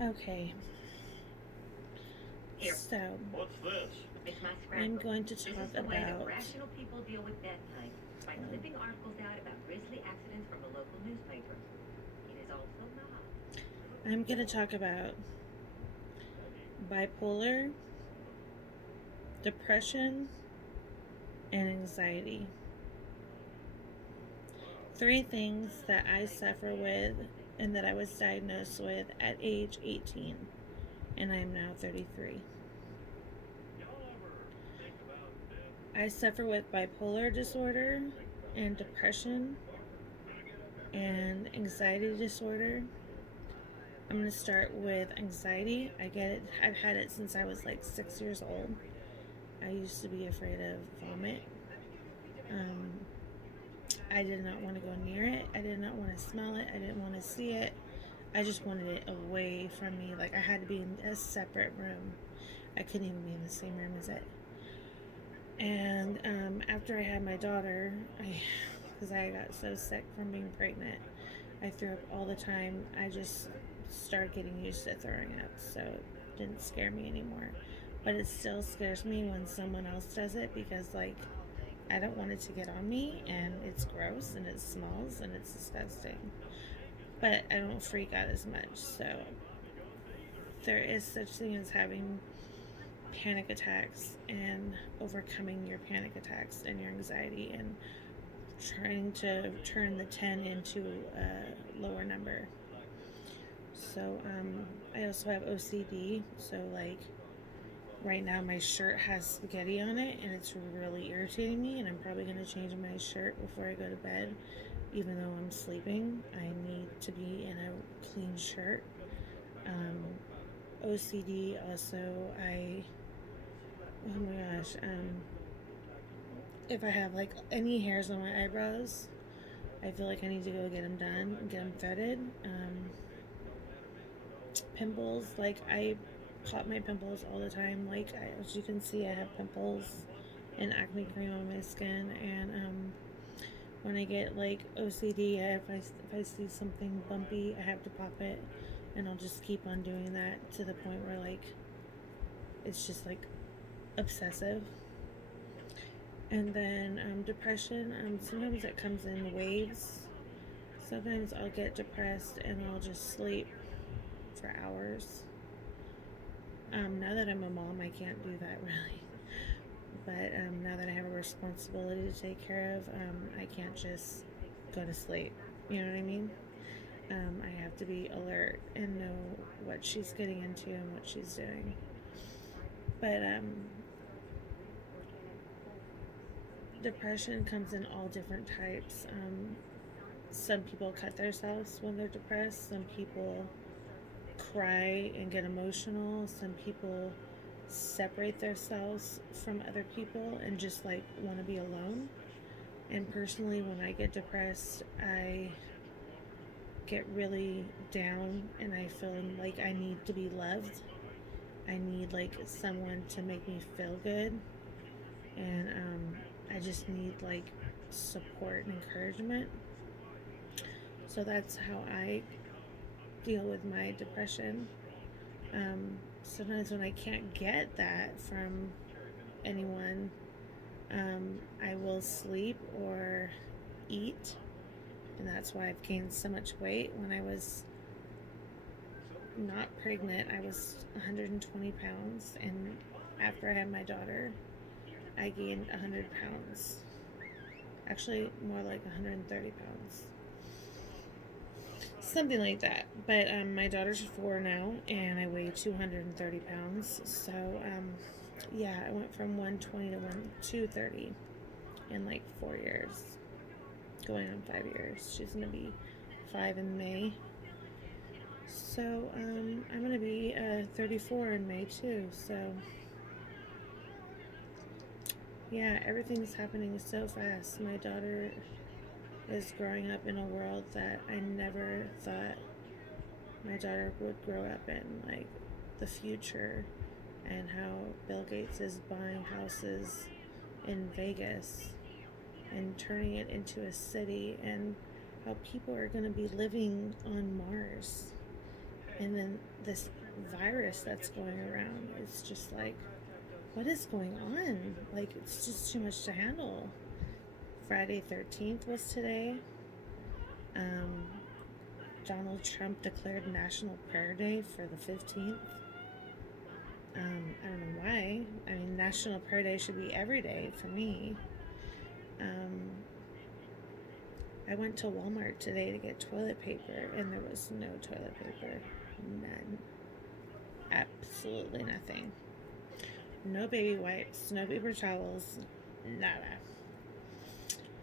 Okay, Here. so What's this? It's my I'm scrapbook. going to This is talk the way that about. rational people deal with bedtime by Um, clipping articles out about grisly accidents from the local newspaper. It is also not. I'm going to talk about bipolar, depression, and anxiety. Three things that I suffer with and that I was diagnosed with at age 18, and I am now 33. I suffer with bipolar disorder and depression and anxiety disorder. I'm going to start with anxiety. I get it. I've had it since I was like 6 years old. I used to be afraid of vomit. Um, I did not want to go near it. I did not want to smell it. I didn't want to see it. I just wanted it away from me. Like I had to be in a separate room. I couldn't even be in the same room as it. And after I had my daughter, because I got so sick from being pregnant, I threw up all the time. I just started getting used to throwing up, so it didn't scare me anymore. But it still scares me when someone else does it because, like, I don't want it to get on me, and it's gross and it smells and it's disgusting. But I don't freak out as much. So there is such thing as having panic attacks and overcoming your panic attacks and your anxiety and trying to turn the 10 into a lower number. So I also have OCD. So like right now my shirt has spaghetti on it and it's really irritating me, and I'm probably going to change my shirt before I go to bed. Even though I'm sleeping, I need to be in a clean shirt. Um, OCD also, oh my gosh, if I have like any hairs on my eyebrows, I feel like I need to go get them done, get them threaded. Pimples, like I pop my pimples all the time. Like as you can see, I have pimples and acne cream on my skin, and when I get like OCD, if I see something bumpy, I have to pop it, and I'll just keep on doing that to the point where like it's just like obsessive. And then depression, sometimes it comes in waves. Sometimes I'll get depressed and I'll just sleep for hours. Now that I'm a mom, I can't do that really. But now that I have a responsibility to take care of, I can't just go to sleep. You know what I mean? I have to be alert and know what she's getting into and what she's doing. But depression comes in all different types. Some people cut themselves when they're depressed. Some people cry and get emotional. Some people separate themselves from other people and just like want to be alone. And personally, when I get depressed, I get really down and I feel like I need to be loved. I need like someone to make me feel good. And I just need like support and encouragement. So that's how I deal with my depression. Sometimes when I can't get that from anyone, I will sleep or eat, and that's why I've gained so much weight. When I was not pregnant, I was 120 pounds, and after I had my daughter, I gained 100 pounds. Actually, more like 130 pounds. Something like that. But my daughter's 4 now, and I weigh 230 pounds. So, yeah, I went from 120 to 230 in like 4 years, going on 5 years. She's gonna be 5 in May. So I'm gonna be 34 in May too. So yeah, everything's happening so fast. My daughter is growing up in a world that I never thought my daughter would grow up in, like the future and how Bill Gates is buying houses in Vegas and turning it into a city, and how people are going to be living on Mars. And then this virus that's going around, it's just like, what is going on? Like, it's just too much to handle. Friday 13th was today. Um, Donald Trump declared National Prayer Day for the 15th. I don't know why. I mean, National Prayer Day should be every day for me. I went to Walmart today to get toilet paper, and there was no toilet paper. None. Absolutely nothing. No baby wipes, no paper towels, nada.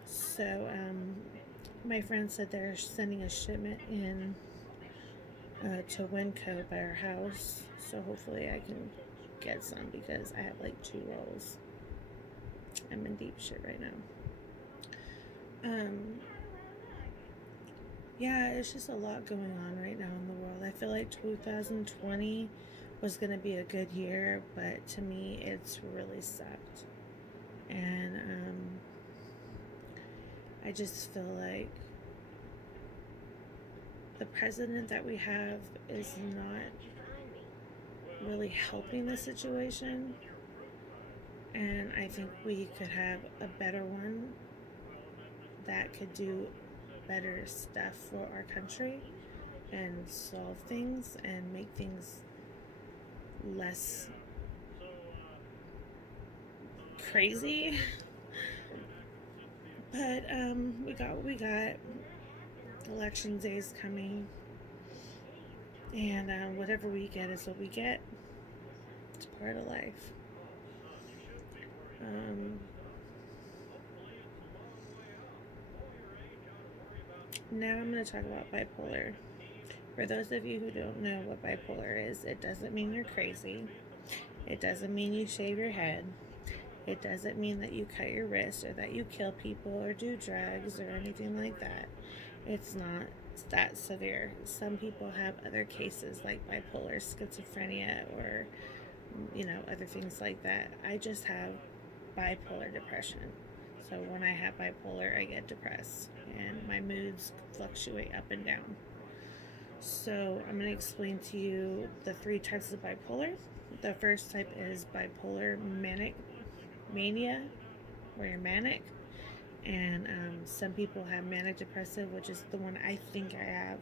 So, my friend said they're sending a shipment in to Winco by our house. So hopefully I can get some because I have like 2 rolls. I'm in deep shit right now. Yeah, it's just a lot going on right now in the world. I feel like 2020 was going to be a good year, but to me, it's really sucked. And I just feel like the president that we have is not really helping the situation. And I think we could have a better one that could do better stuff for our country and solve things and make things less crazy. But we got what we got. Election day is coming, and whatever we get is what we get. It's part of life. Now I'm going to talk about bipolar. For those of you who don't know what bipolar is, it doesn't mean you're crazy. It doesn't mean you shave your head. It doesn't mean that you cut your wrist or that you kill people or do drugs or anything like that. It's not that severe. Some people have other cases like bipolar, schizophrenia, or other things like that. I just have bipolar depression. So when I have bipolar, I get depressed and my moods fluctuate up and down. So I'm going to explain to you the 3 types of bipolar. The first type is bipolar mania, where you're manic. And some people have manic depressive, which is the one I think I have.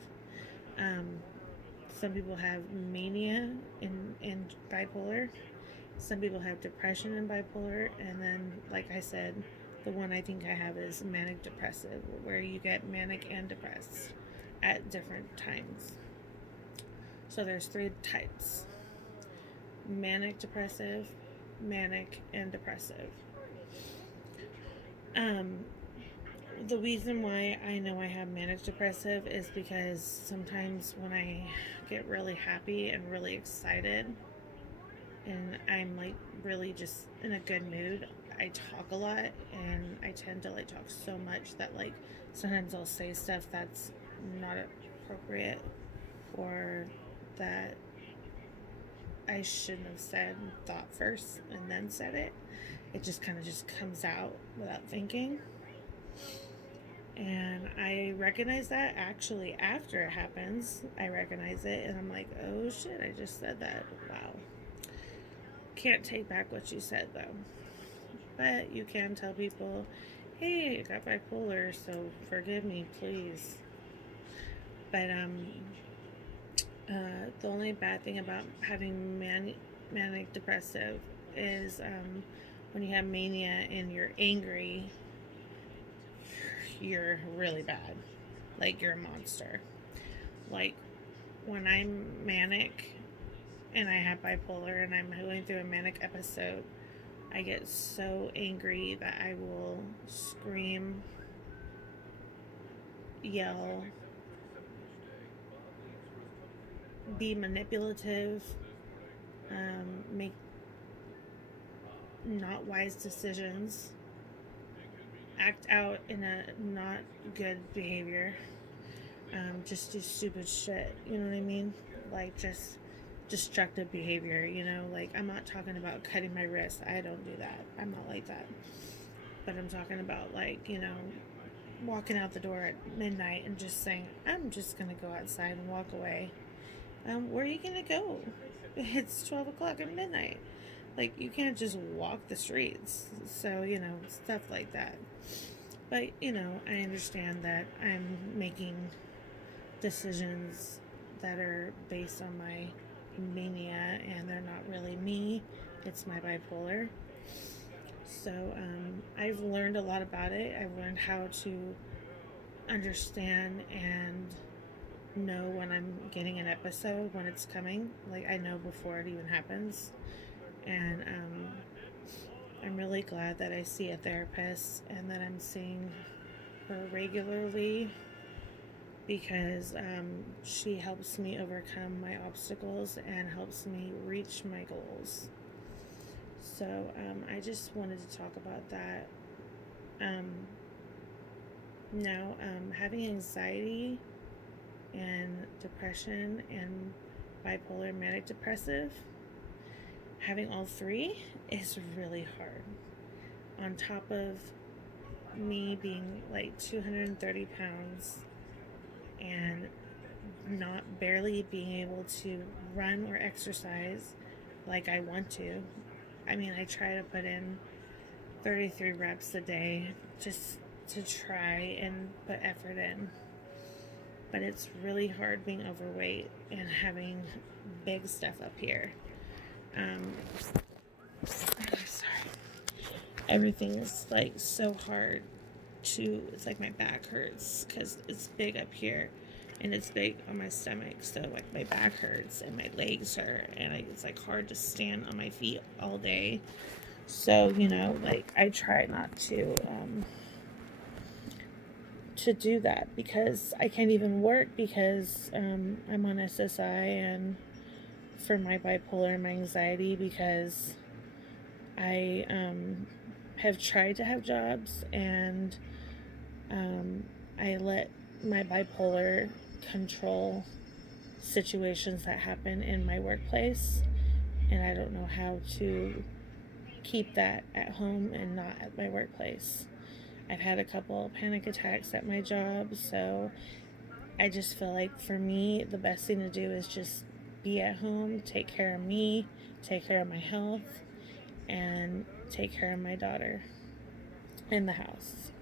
Some people have mania in bipolar. Some people have depression in bipolar. And then, like I said, the one I think I have is manic depressive, where you get manic and depressed at different times. So there's 3 types: manic depressive, manic, and depressive. The reason why I know I have manic depressive is because sometimes when I get really happy and really excited and I'm like really just in a good mood, I talk a lot, and I tend to like talk so much that like sometimes I'll say stuff that's not appropriate or that I shouldn't have said and thought first and then said it. It just kind of just comes out without thinking. And I recognize that actually after it happens. I recognize it and I'm like, oh shit, I just said that. Wow. Can't take back what you said though. But you can tell people, hey, I got bipolar, so forgive me, please. But the only bad thing about having manic depressive is when you have mania and you're angry, you're really bad. Like you're a monster. Like when I'm manic and I have bipolar and I'm going through a manic episode, I get so angry that I will scream, yell, be manipulative, make not wise decisions, act out in a not good behavior, just do stupid shit, you know what I mean? Like just destructive behavior, like I'm not talking about cutting my wrist. I don't do that. I'm not like that. But I'm talking about like, walking out the door at midnight and just saying, I'm just gonna go outside and walk away. Where are you gonna go? It's 12 o'clock at midnight. Like, you can't just walk the streets. So, stuff like that. But, I understand that I'm making decisions that are based on my mania and they're not really me. It's my bipolar. So I've learned a lot about it. I've learned how to understand and know when I'm getting an episode, when it's coming. Like, I know before it even happens. And I'm really glad that I see a therapist and that I'm seeing her regularly because she helps me overcome my obstacles and helps me reach my goals. So I just wanted to talk about that. Now, having anxiety and depression and bipolar manic depressive, having all three is really hard. On top of me being like 230 pounds and not barely being able to run or exercise like I want to. I mean, I try to put in 33 reps a day just to try and put effort in. But it's really hard being overweight and having big stuff up here. Sorry. Everything is like so hard to, it's like my back hurts because it's big up here and it's big on my stomach. So like my back hurts and my legs hurt and it's like hard to stand on my feet all day. So, like I try not to do that because I can't even work because I'm on SSI and for my bipolar and my anxiety because I have tried to have jobs and I let my bipolar control situations that happen in my workplace and I don't know how to keep that at home and not at my workplace. I've had a couple panic attacks at my job, so I just feel like for me, the best thing to do is just be at home, take care of me, take care of my health, and take care of my daughter in the house.